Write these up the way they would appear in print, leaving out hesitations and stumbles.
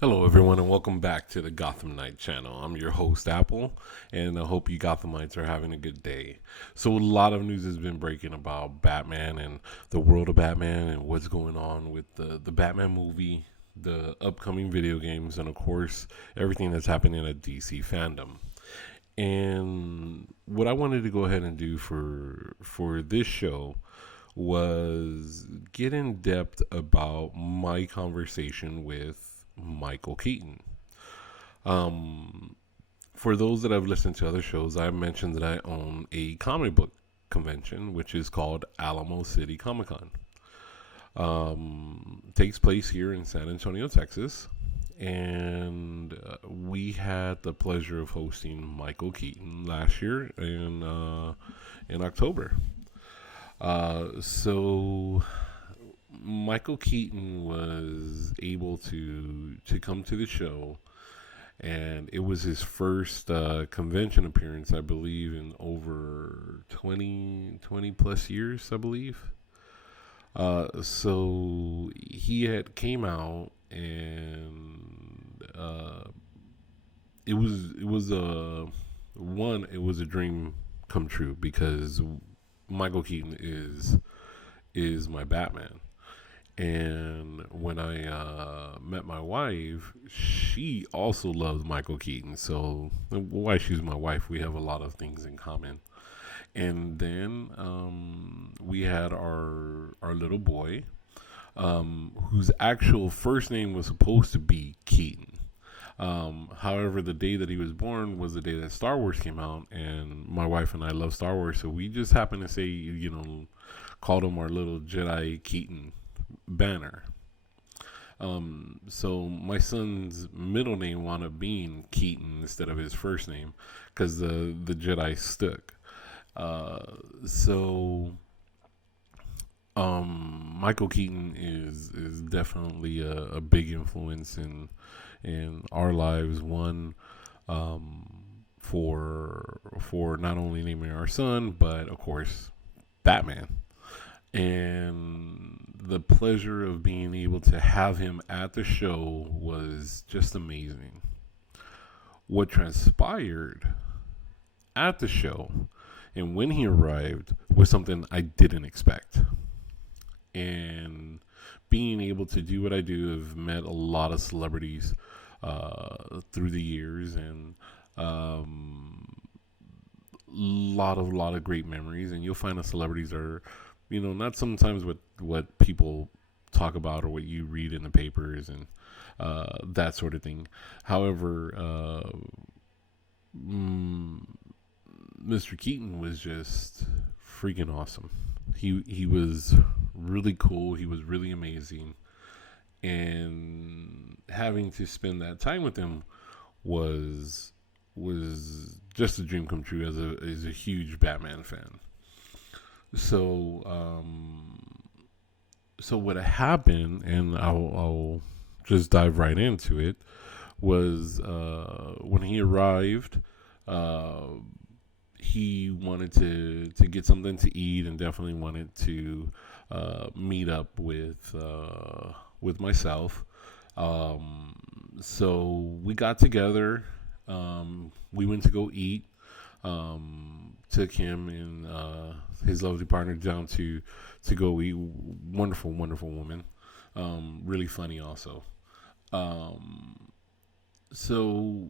Hello, everyone, and welcome back to the Gotham Knight channel. I'm your host, Apple, and I hope you Gothamites are having a good day. So, a lot of news has been breaking about Batman and the world of Batman and what's going on with the Batman movie, the upcoming video games, and of course, everything that's happening at DC fandom. And what I wanted to go ahead and do for this show was get in depth about my conversation with Michael Keaton. Um, for those that have listened to other shows, I mentioned that I own a comic book convention, which is called Alamo City Comic Con. Takes place here in San Antonio, Texas, and we had the pleasure of hosting Michael Keaton last year in October. So Michael Keaton was able to come to the show, and it was his first convention appearance, I believe, in over 20 plus years, I believe. So he had came out, and it was a one. It was a dream come true because Michael Keaton is my Batman. And when I met my wife, she also loves Michael Keaton. So why she's my wife, we have a lot of things in common. And then we had our little boy, whose actual first name was supposed to be Keaton. However, the day that he was born was the day that Star Wars came out, and my wife and I love Star Wars, so we just happened to say, called him our little Jedi Keaton Banner. So my son's middle name wound up being Keaton instead of his first name because the Jedi stuck. Uh, so Michael Keaton is definitely a big influence in our lives. One, for not only naming our son, but of course Batman, and the pleasure of being able to have him at the show was just amazing. What transpired at the show and when he arrived was something I didn't expect. And being able to do what I do, I've met a lot of celebrities through the years, and lot of great memories. And you'll find the celebrities are, not sometimes what people talk about or what you read in the papers and that sort of thing. However, mm, Mr. Keaton was just freaking awesome. He was really cool. He was really amazing, and having to spend that time with him was just a dream come true as a huge Batman fan. So what happened, and I'll just dive right into it, was when he arrived. Uh, he wanted to get something to eat and definitely wanted to meet up with myself. So we got together. We went to go eat. Took him and his lovely partner down to go eat. Wonderful, wonderful woman. Really funny also. Um, so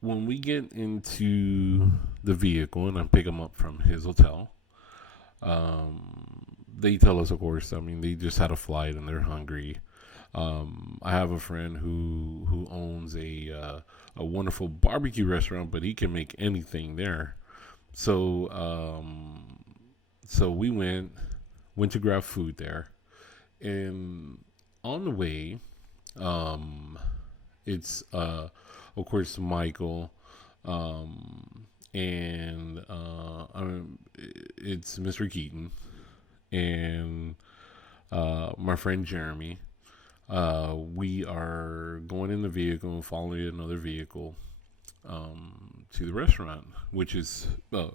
when we get into the vehicle and I pick him up from his hotel, they tell us, of course, I mean, they just had a flight and they're hungry. I have a friend who owns a wonderful barbecue restaurant, but he can make anything there. So so we went to grab food there, and on the way, um, it's of course Michael, and it's Mr. Keaton and my friend Jeremy. We are going in the vehicle and following another vehicle to the restaurant, which is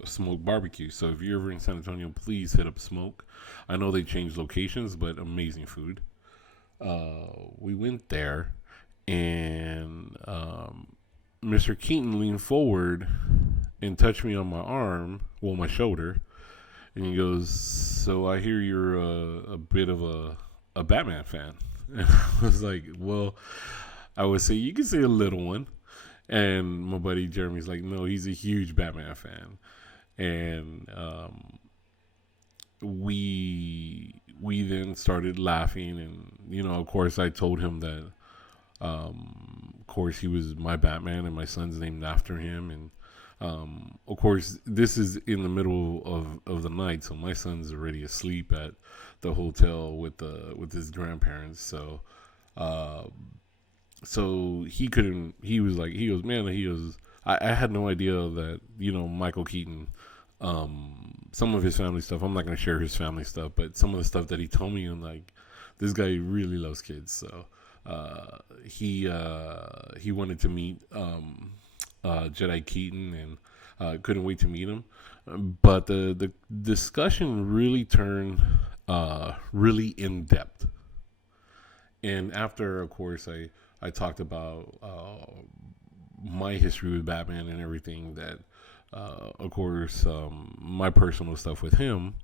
Smoke Barbecue. So if you're ever in San Antonio, please hit up Smoke. I know they changed locations, but amazing food. We went there, And Mr. Keaton leaned forward and touched me on my arm, well, my shoulder, and he goes, "So I hear you're a bit of a Batman fan." And I was like, "Well, I would say you could say a little one." And my buddy Jeremy's like, "No, he's a huge Batman fan." And we then started laughing, and of course, I told him that, of course, he was my Batman, and my son's named after him, and of course, this is in the middle of the night, so my son's already asleep at the hotel with his grandparents. Uh, so he couldn't. He goes, man. He goes. I had no idea that Michael Keaton. Some of his family stuff. I'm not gonna share his family stuff, but some of the stuff that he told me, I'm like, this guy really loves kids. So he wanted to meet Jedi Keaton, and couldn't wait to meet him. But the discussion really turned really in depth. And after, of course, I talked about my history with Batman and everything that, of course, my personal stuff with him.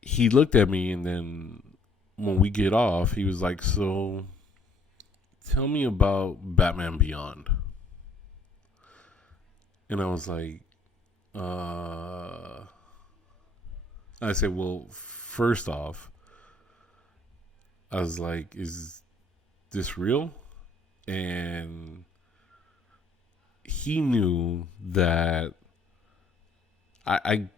He looked at me, and then when we get off, he was like, "So, tell me about Batman Beyond." And I was like, I said, "Well, first off, I was like, is this real?" And he knew that I, I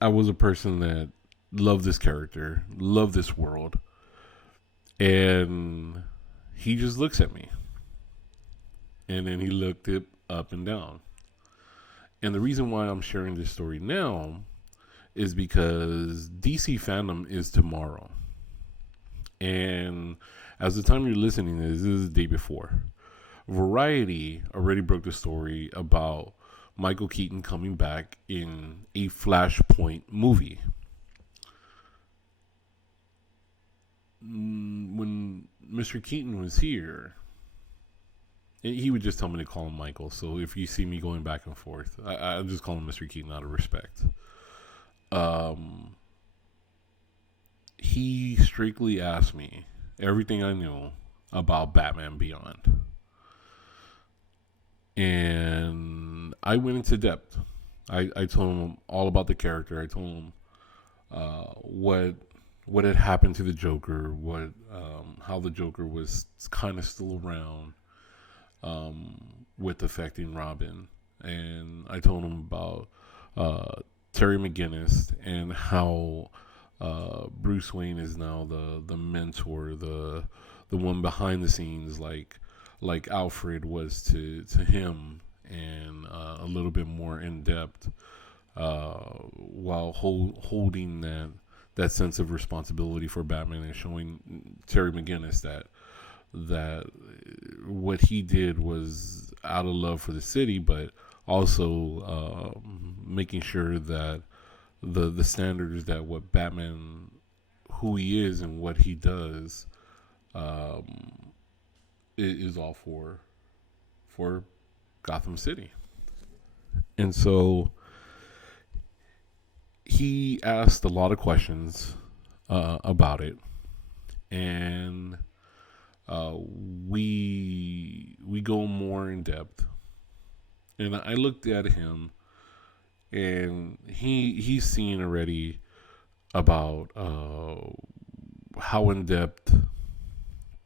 I was a person that loved this character, loved this world, and he just looks at me, and then he looked it up and down. And the reason why I'm sharing this story now is because DC fandom is tomorrow, and as the time you're listening to this is the day before. Variety already broke the story about Michael Keaton coming back in a Flashpoint movie. When Mr. Keaton was here, he would just tell me to call him Michael. So if you see me going back and forth, I'll just call him Mr. Keaton out of respect. Um, he strictly asked me everything I knew about Batman Beyond. And I went into depth. I told him all about the character. I told him what had happened to the Joker, what how the Joker was kind of still around, with affecting Robin, and I told him about Terry McGinnis and how Bruce Wayne is now the mentor, the one behind the scenes, like Alfred was to him, and a little bit more in depth, while holding that sense of responsibility for Batman, and showing Terry McGinnis that what he did was out of love for the city, but also making sure that the standards that what Batman, who he is and what he does, is all for Gotham City. And so he asked a lot of questions about it, and we go more in depth. And I looked at him, and he's seen already about how in depth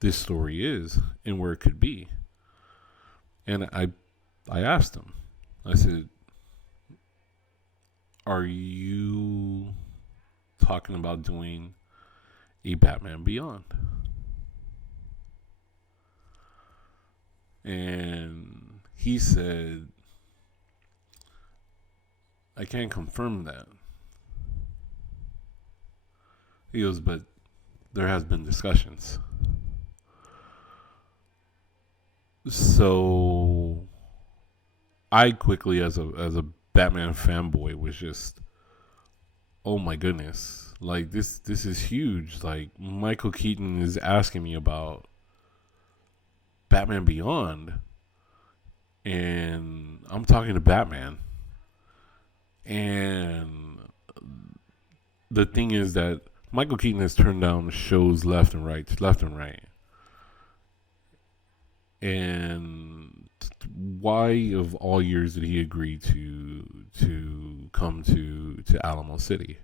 this story is and where it could be. And I asked him, I said, "Are you talking about doing a Batman Beyond?" And he said, "I can't confirm that." He goes, "But there has been discussions." So I quickly, as a Batman fanboy, was just, oh my goodness, like this is huge. Like Michael Keaton is asking me about Batman Beyond, and I'm talking to Batman. And the thing is that Michael Keaton has turned down shows left and right. And why, of all years, did he agree to come to Alamo City?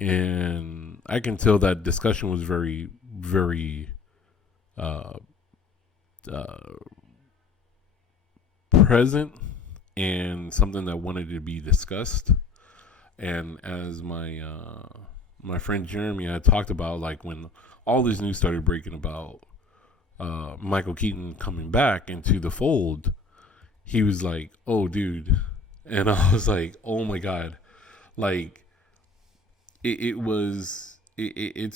And I can tell that discussion was very, very uh, uh, present and something that wanted to be discussed. And as my friend Jeremy had talked about, like when all this news started breaking about Michael Keaton coming back into the fold, he was like, "Oh, dude," and I was like, "Oh my god!" Like it's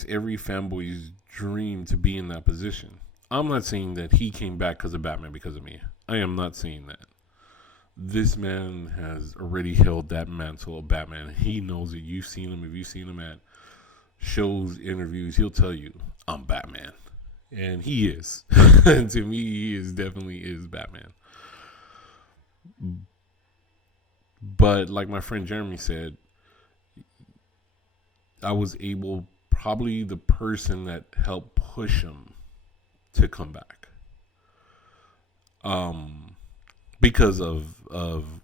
every fanboy's dream to be in that position. I'm not saying that he came back because of Batman because of me. I am not saying that. This man has already held that mantle of Batman. He knows it. You've seen him. If you've seen him at shows, interviews, he'll tell you, "I'm Batman." And he is. And to me, he is definitely is Batman. But like my friend Jeremy said, I was able, probably the person that helped push him to come back. Because of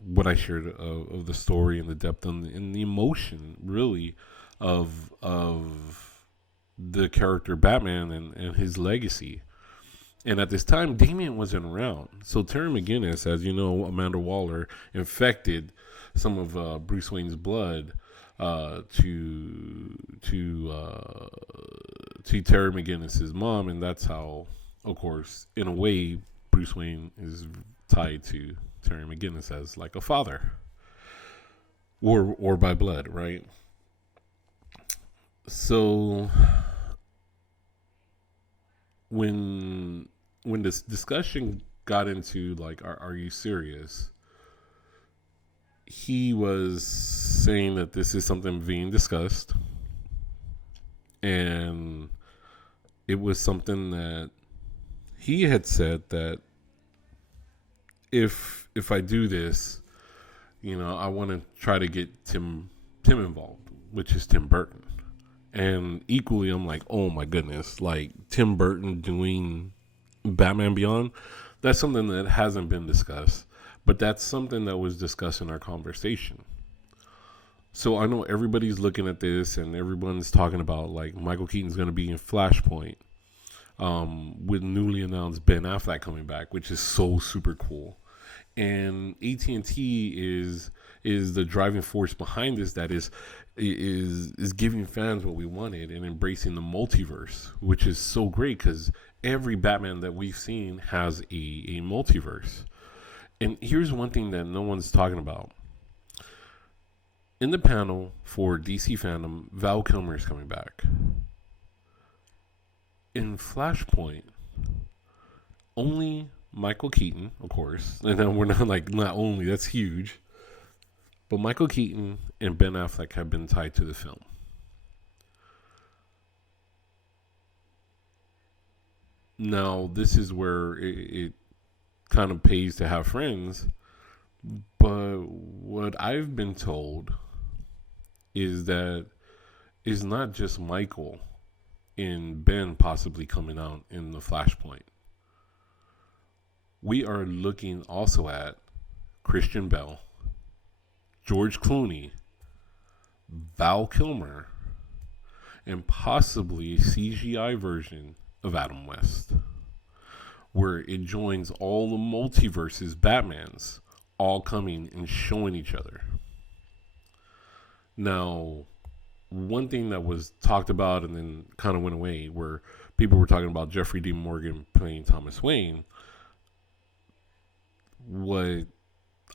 what I shared of the story and the depth and the emotion, really, of the character Batman and his legacy. And at this time, Damian wasn't around. So Terry McGinnis, as you know, Amanda Waller infected some of Bruce Wayne's blood to Terry McGinnis's mom, and that's how, of course, in a way, Bruce Wayne is tied to Terry McGinnis as like a father, or by blood, right? So when this discussion got into like, are you serious? He was saying that this is something being discussed, and it was something that he had said that if I do this, I want to try to get Tim involved, which is Tim Burton. And equally, I'm like, oh my goodness, like Tim Burton doing Batman Beyond, that's something that hasn't been discussed, but that's something that was discussed in our conversation. So I know everybody's looking at this and everyone's talking about like Michael Keaton's going to be in Flashpoint, with newly announced Ben Affleck coming back, which is so super cool. And AT&T is the driving force behind this, that is giving fans what we wanted and embracing the multiverse, which is so great because every Batman that we've seen has a multiverse. And here's one thing that no one's talking about. In the panel for DC Fandom, Val Kilmer is coming back. In Flashpoint, only Michael Keaton, of course, and then we're not only, that's huge, but Michael Keaton and Ben Affleck have been tied to the film. Now, this is where it kind of pays to have friends, but what I've been told is that it's not just Michael and Ben possibly coming out in the Flashpoint. We are looking also at Christian Bale, George Clooney, Val Kilmer, and possibly a CGI version of Adam West, where it joins all the multiverses Batmans all coming and showing each other. Now, one thing that was talked about and then kind of went away, where people were talking about Jeffrey Dean Morgan playing Thomas Wayne, what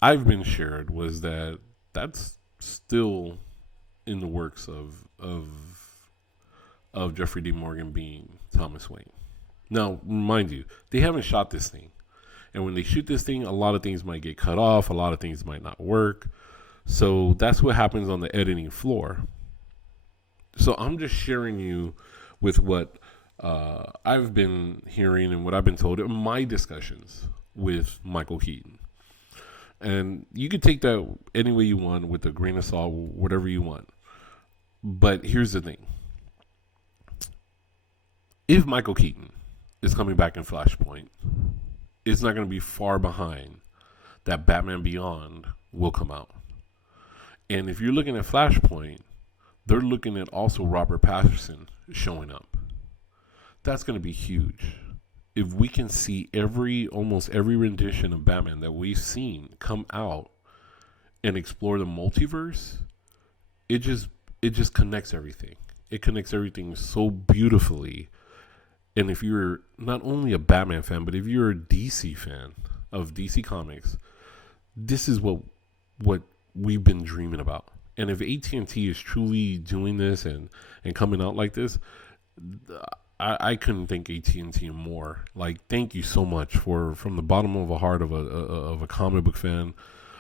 I've been shared was that that's still in the works of Jeffrey Dean Morgan being Thomas Wayne. Now, mind you, they haven't shot this thing. And when they shoot this thing, a lot of things might get cut off, a lot of things might not work. So that's what happens on the editing floor. So I'm just sharing you with what I've been hearing and what I've been told in my discussions with Michael Keaton. And you could take that any way you want with a grain of salt, whatever you want. But here's the thing. If Michael Keaton is coming back in Flashpoint, it's not going to be far behind that Batman Beyond will come out. And if you're looking at Flashpoint, they're looking at also Robert Pattinson showing up. That's going to be huge. If we can see almost every rendition of Batman that we've seen come out and explore the multiverse, it just connects everything. It connects everything so beautifully. And if you're not only a Batman fan, but if you're a DC fan of DC Comics, this is what we've been dreaming about. And if AT&T is truly doing this and coming out like this, I couldn't thank AT&T more. Like, thank you so much from the bottom of a heart of a comic book fan,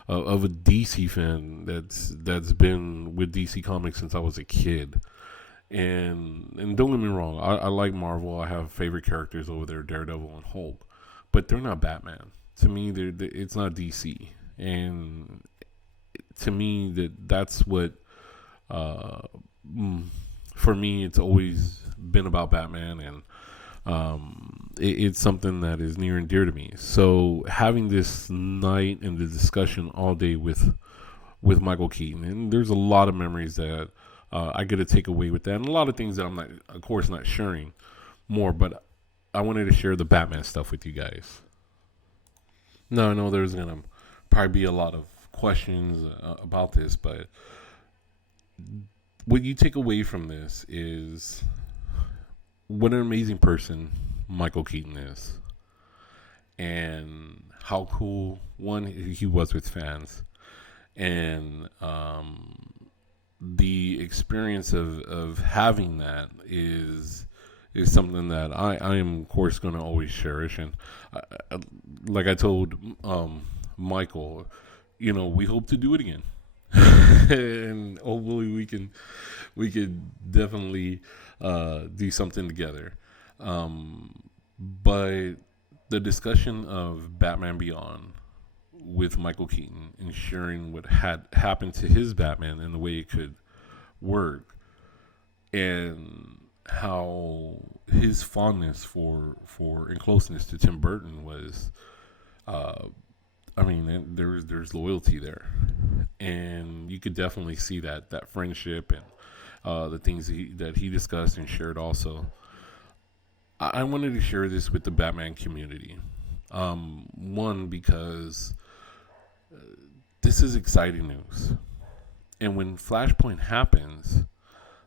of a DC fan that's been with DC Comics since I was a kid. And don't get me wrong, I like Marvel. I have favorite characters over there, Daredevil and Hulk, but they're not Batman. To me, it's not DC. And to me, that's what for me, it's always been about Batman, and it's something that is near and dear to me. So having this night and the discussion all day with Michael Keaton, and there's a lot of memories that I get to take away with that, and a lot of things that I'm not, of course, not sharing more, but I wanted to share the Batman stuff with you guys. Now, I know there's going to probably be a lot of questions about this, but what you take away from this is what an amazing person Michael Keaton is, and how cool, one, he was with fans, and the experience of having that is something that I am, of course, going to always cherish. And like I told Michael, we hope to do it again, and hopefully we could definitely do something together. But the discussion of Batman Beyond with Michael Keaton and sharing what had happened to his Batman and the way it could work, and how his fondness for and closeness to Tim Burton was, there's loyalty there, and you could definitely see that friendship and the things that he discussed and shared. Also, I wanted to share this with the Batman community. One, because this is exciting news, and when Flashpoint happens,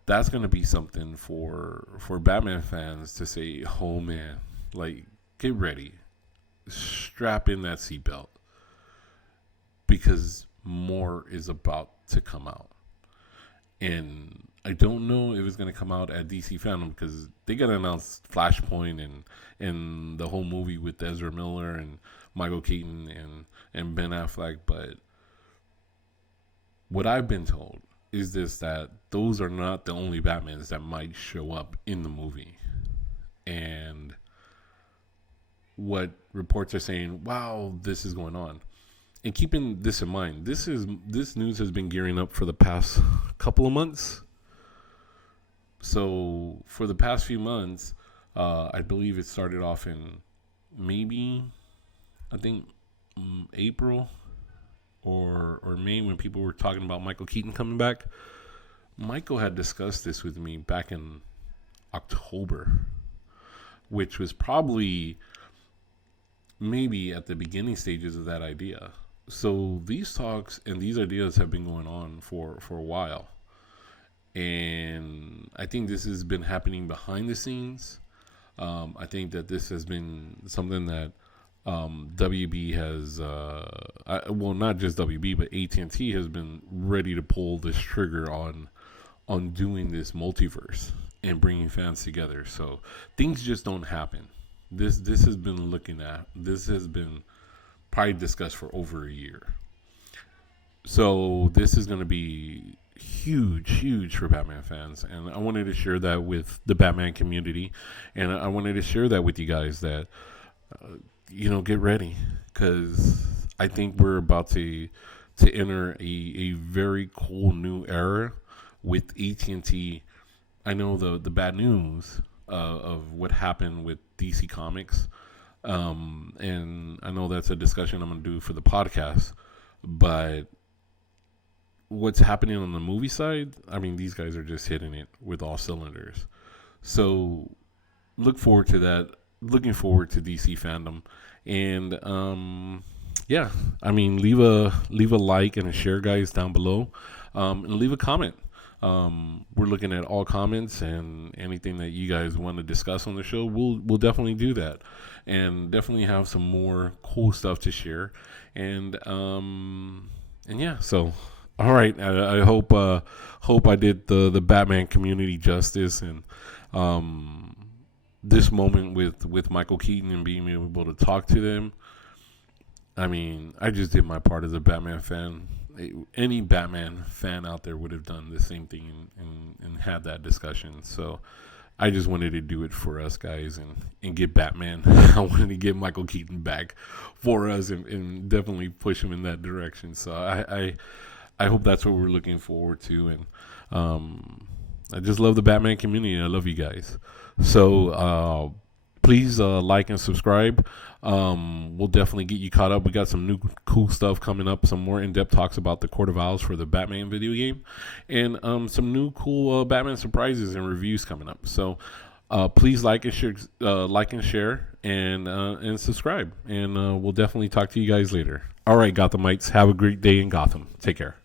that's going to be something for Batman fans to say, "Oh man, like, get ready, strap in that seatbelt, because more is about to come out." And I don't know if it's going to come out at DC Fandom, because they got to announce Flashpoint and the whole movie with Ezra Miller and Michael Keaton and Ben Affleck. But what I've been told is this, that those are not the only Batmans that might show up in the movie. And what reports are saying, wow, this is going on. And keeping this in mind, this news has been gearing up for the past couple of months. So for the past few months, I believe it started off in maybe, I think, April or May, when people were talking about Michael Keaton coming back. Michael had discussed this with me back in October, which was probably maybe at the beginning stages of that idea. So these talks and these ideas have been going on for a while. And I think this has been happening behind the scenes. I think that this has been something that WB has, not just WB, but AT&T has been ready to pull this trigger on doing this multiverse and bringing fans together. So things just don't happen. This has been this has been probably discussed for over a year. So this is going to be huge for Batman fans, and I wanted to share that with the Batman community, and I wanted to share that with you guys that get ready, because I think we're about to enter a very cool new era with AT&T. I know the bad news of what happened with DC Comics, and I know that's a discussion I'm going to do for the podcast, but what's happening on the movie side, I mean, these guys are just hitting it with all cylinders. So look forward to that. Looking forward to DC fandom, and yeah, I mean, leave a like and a share, guys, down below, and leave a comment. We're looking at all comments and anything that you guys want to discuss on the show. We'll definitely do that, and definitely have some more cool stuff to share. And yeah, so all right, I hope I did the Batman community justice, and this moment with Michael Keaton and being able to talk to them. I mean, I just did my part as a Batman fan. Any Batman fan out there would have done the same thing and had that discussion. So I just wanted to do it for us guys and get Batman. I wanted to get Michael Keaton back for us and definitely push him in that direction. So I hope that's what we're looking forward to. And I just love the Batman community. I love you guys. So please like and subscribe. We'll definitely get you caught up. We got some new cool stuff coming up, some more in-depth talks about the Court of Owls for the Batman video game, and some new cool Batman surprises and reviews coming up. So please like and share, and subscribe, and we'll definitely talk to you guys later. All right, Gothamites, have a great day in Gotham. Take care.